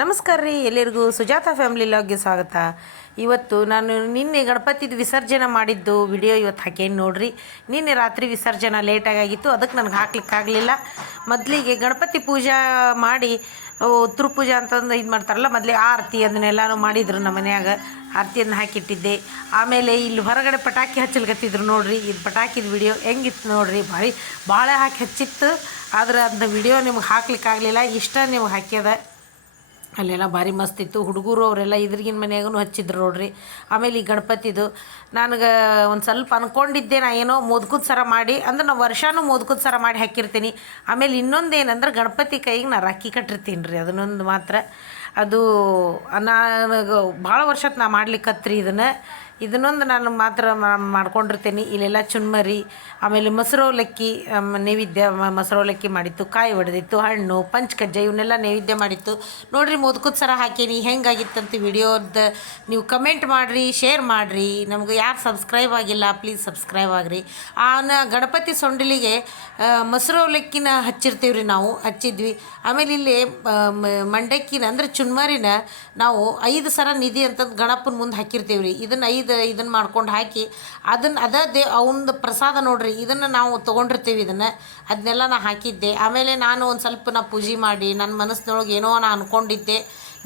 ನಮಸ್ಕಾರ ರೀ ಎಲ್ಲರಿಗೂ ಸುಜಾತ ಫ್ಯಾಮಿಲಿ ಲಾಗ್ಗೆ ಸ್ವಾಗತ. ಇವತ್ತು ನಾನು ನಿನ್ನೆ ಗಣಪತಿದು ವಿಸರ್ಜನೆ ಮಾಡಿದ್ದು ವಿಡಿಯೋ ಇವತ್ತು ಹಾಕೇನು ನೋಡ್ರಿ. ನಿನ್ನೆ ರಾತ್ರಿ ವಿಸರ್ಜನೆ ಲೇಟಾಗಿತ್ತು, ಅದಕ್ಕೆ ನನಗೆ ಹಾಕ್ಲಿಕ್ಕಾಗಲಿಲ್ಲ. ಮೊದಲಿಗೆ ಗಣಪತಿ ಪೂಜೆ ಮಾಡಿ ಉತ್ತರ ಪೂಜೆ ಅಂತಂದು ಇದು ಮಾಡ್ತಾರಲ್ಲ, ಮೊದಲೇ ಆರತಿ ಅದನ್ನೆಲ್ಲನೂ ಮಾಡಿದ್ರು ನಮ್ಮ ಮನ್ಯಾಗ. ಆರತಿಯನ್ನು ಹಾಕಿಟ್ಟಿದ್ದೆ. ಆಮೇಲೆ ಇಲ್ಲಿ ಹೊರಗಡೆ ಪಟಾಕಿ ಹಚ್ಚಲ್ಗತ್ತಿದ್ರು ನೋಡ್ರಿ. ಇದು ಪಟಾಕಿದ ವಿಡಿಯೋ ಹೆಂಗಿತ್ತು ನೋಡ್ರಿ. ಭಾಳ ಹಾಕಿ ಹಚ್ಚಿತ್ತು, ಆದ್ರೆ ಅದನ್ನ ವಿಡಿಯೋ ನಿಮ್ಗೆ ಹಾಕ್ಲಿಕ್ಕಾಗಲಿಲ್ಲ. ಇಷ್ಟ ನಿಮ್ಗೆ ಹಾಕ್ಯದ. ಅಲ್ಲೆಲ್ಲ ಭಾರಿ ಮಸ್ತ್ ಇತ್ತು. ಹುಡುಗರು ಅವರೆಲ್ಲ ಇದ್ರಿಗಿನ ಮನೆಯಾಗೂ ಹಚ್ಚಿದ್ರು ನೋಡ್ರಿ. ಆಮೇಲೆ ಈ ಗಣಪತಿದು ನನಗೆ ಒಂದು ಸ್ವಲ್ಪ ಅಂದ್ಕೊಂಡಿದ್ದೆ, ನಾ ಏನೋ ಮೋದಕದ ಸರ ಮಾಡಿ, ಅಂದ್ರೆ ನಾವು ವರ್ಷವೂ ಮೋದಕದ ಸರ ಮಾಡಿ ಹಾಕಿರ್ತೀನಿ. ಆಮೇಲೆ ಇನ್ನೊಂದು ಏನಂದ್ರೆ ಗಣಪತಿ ಕೈಗೆ ನಾ ರಾಖಿ ಕಟ್ಟಿರ್ತೀನಿ ರೀ. ಅದನ್ನೊಂದು ಮಾತ್ರ ಅದು ನನಗೆ ಭಾಳ ವರ್ಷಕ್ಕೆ ನಾ ಮಾಡ್ಲಿಕ್ಕತ್ರಿ ಇದನ್ನೊಂದು ನಾನು ಮಾತ್ರ ಮಾಡ್ಕೊಂಡಿರ್ತೀನಿ. ಇಲ್ಲೆಲ್ಲ ಚುನ್ಮರಿ, ಆಮೇಲೆ ಮೊಸರವಲಕ್ಕಿ ನೈವೇದ್ಯ, ಮೊಸರವಲಕ್ಕಿ ಮಾಡಿತ್ತು, ಕಾಯಿ ಹೊಡೆದಿತ್ತು, ಹಣ್ಣು, ಪಂಚಕಜ್ಜ ಇವನ್ನೆಲ್ಲ ನೈವೇದ್ಯ ಮಾಡಿತ್ತು ನೋಡಿರಿ. ಮೋದಕದ ಸರ ಹಾಕೀನಿ. ಹೆಂಗಾಗಿತ್ತಂತ ವಿಡಿಯೋದ ನೀವು ಕಮೆಂಟ್ ಮಾಡಿರಿ, ಶೇರ್ ಮಾಡಿರಿ. ನಮ್ಗೆ ಯಾರು ಸಬ್ಸ್ಕ್ರೈಬ್ ಆಗಿಲ್ಲ ಪ್ಲೀಸ್ ಸಬ್ಸ್ಕ್ರೈಬ್ ಆಗಿರಿ. ಗಣಪತಿ ಸೊಂಡಿಲಿಗೆ ಮೊಸರವಲಕ್ಕಿನ ಹಚ್ಚಿರ್ತೀವಿ ರೀ, ನಾವು ಹಚ್ಚಿದ್ವಿ. ಆಮೇಲೆ ಇಲ್ಲಿ ಮಂಡಕ್ಕಿನ ಅಂದರೆ ಚುನ್ಮರಿನ ನಾವು 5 ಸರ ನಿಧಿ ಅಂತಂದು ಗಣಪನ ಮುಂದೆ ಹಾಕಿರ್ತೀವಿ ರೀ. ಇದನ್ನು ಮಾಡ್ಕೊಂಡು ಹಾಕಿ ಅದೇ ಅವನದು ಪ್ರಸಾದ ನೋಡ್ರಿ. ಇದನ್ನು ನಾವು ತೊಗೊಂಡಿರ್ತೀವಿ. ಅದನ್ನೆಲ್ಲ ನಾ ಹಾಕಿದ್ದೆ. ಆಮೇಲೆ ನಾನು ಒಂದು ಸ್ವಲ್ಪ ಪೂಜೆ ಮಾಡಿ ನನ್ನ ಮನಸ್ಸಿನೊಳಗೆ ಏನೋ ನಾ ಅಂದ್ಕೊಂಡಿದ್ದೆ.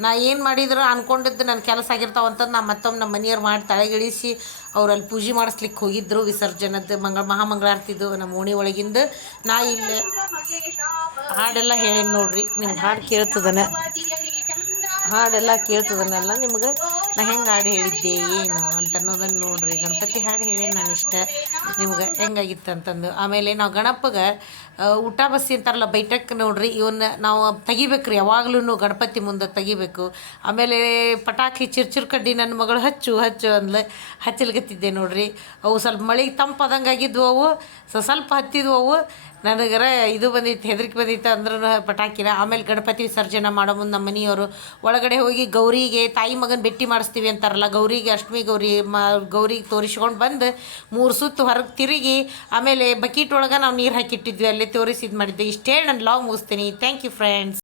ನಾ ಏನು ಮಾಡಿದ್ರು ಅಂದ್ಕೊಂಡಿದ್ದು ನನ್ನ ಕೆಲಸ ಆಗಿರ್ತಾವಂತಂದು ನಾ ಮತ್ತೊಮ್ಮೆ ನಮ್ಮ ಮನೆಯವ್ರು ಮಾಡಿ ತಳಗಿಳಿಸಿ ಅವರಲ್ಲಿ ಪೂಜೆ ಮಾಡಿಸ್ಲಿಕ್ಕೆ ಹೋಗಿದ್ರು. ವಿಸರ್ಜನದ್ದು ಮಹಾಮಂಗಳಾರತಿದು ನಮ್ಮ ಓಣಿ ಒಳಗಿಂದ. ನಾ ಇಲ್ಲೇ ಹಾಡೆಲ್ಲ ಹೇಳೇನು ನೋಡ್ರಿ. ನಿಮ್ಗೆ ಹಾಡು ಕೇಳ್ತದನ, ಹಾಡೆಲ್ಲ ಕೇಳ್ತದನ್ನೆಲ್ಲ ನಿಮ್ಗೆ ನಾ ಹೆಂಗೆ ಹಾಡು ಹೇಳಿದ್ದೆ ಏನು ಅಂತ ಅನ್ನೋದನ್ನು ನೋಡ್ರಿ. ಗಣಪತಿ ಹಾಡು ಹೇಳಿ ನಾನು ಇಷ್ಟ ನಿಮ್ಗೆ ಹೆಂಗಾಗಿತ್ತು ಅಂತಂದು. ಆಮೇಲೆ ನಾವು ಗಣಪಗೆ ಊಟ ಬಸ್ಸಿ ಅಂತಾರಲ್ಲ, ಬೈಟಕ್ಕೆ ನೋಡ್ರಿ. ಇವನ್ನ ನಾವು ತೆಗಿಬೇಕು ರೀ, ಯಾವಾಗ್ಲೂ ಗಣಪತಿ ಮುಂದೆ ತೆಗಿಬೇಕು. ಆಮೇಲೆ ಪಟಾಕಿ ಚಿರ್ಚಿರ್ ಕಡ್ಡಿ ನನ್ನ ಮಗಳು ಹಚ್ಚು ಅಂದ್ಲು, ಹಚ್ಚಲ್ಗತ್ತಿದ್ದೆ ನೋಡ್ರಿ. ಅವು ಸ್ವಲ್ಪ ಮಳೆಗೆ ತಂಪದಂಗಾಗಿದ್ವು. ಅವು ಸ್ವಲ್ಪ ಹತ್ತಿದ್ವು. ಅವು ನನಗರ ಇದು ಬಂದಿತ್ತು, ಹೆದರಿಕೆ ಬಂದಿತ್ತು ಅಂದ್ರೂ ಪಟಾಕಿನ. ಆಮೇಲೆ ಗಣಪತಿ ವಿಸರ್ಜನೆ ಮಾಡೋ ಮುಂದೆ ನಮ್ಮ ಮನೆಯವರು ಒಳಗಡೆ ಹೋಗಿ ಗೌರಿಗೆ ತಾಯಿ ಮಗನ ಭೇಟಿ ಮಾಡಿಸ್ತೀವಿ ಅಂತಾರಲ್ಲ, ಗೌರಿಗೆ ಅಷ್ಟಮಿ ಗೌರಿಗೆ ತೋರಿಸ್ಕೊಂಡು ಬಂದು 3 ಸುತ್ತು ಹೊರಗೆ ತಿರುಗಿ ಆಮೇಲೆ ಬಕೀಟ್ ಒಳಗೆ ನಾವು ನೀರು ಹಾಕಿಟ್ಟಿದ್ವಿ. ಅಲ್ಲೇ ತೋರಿಸಿ ಇದು ಮಾಡಿದ್ದೆ. ಇಷ್ಟೇ ನಾನು ಲಾಗ್ ಮುಗಿಸ್ತೀನಿ. Thank you friends.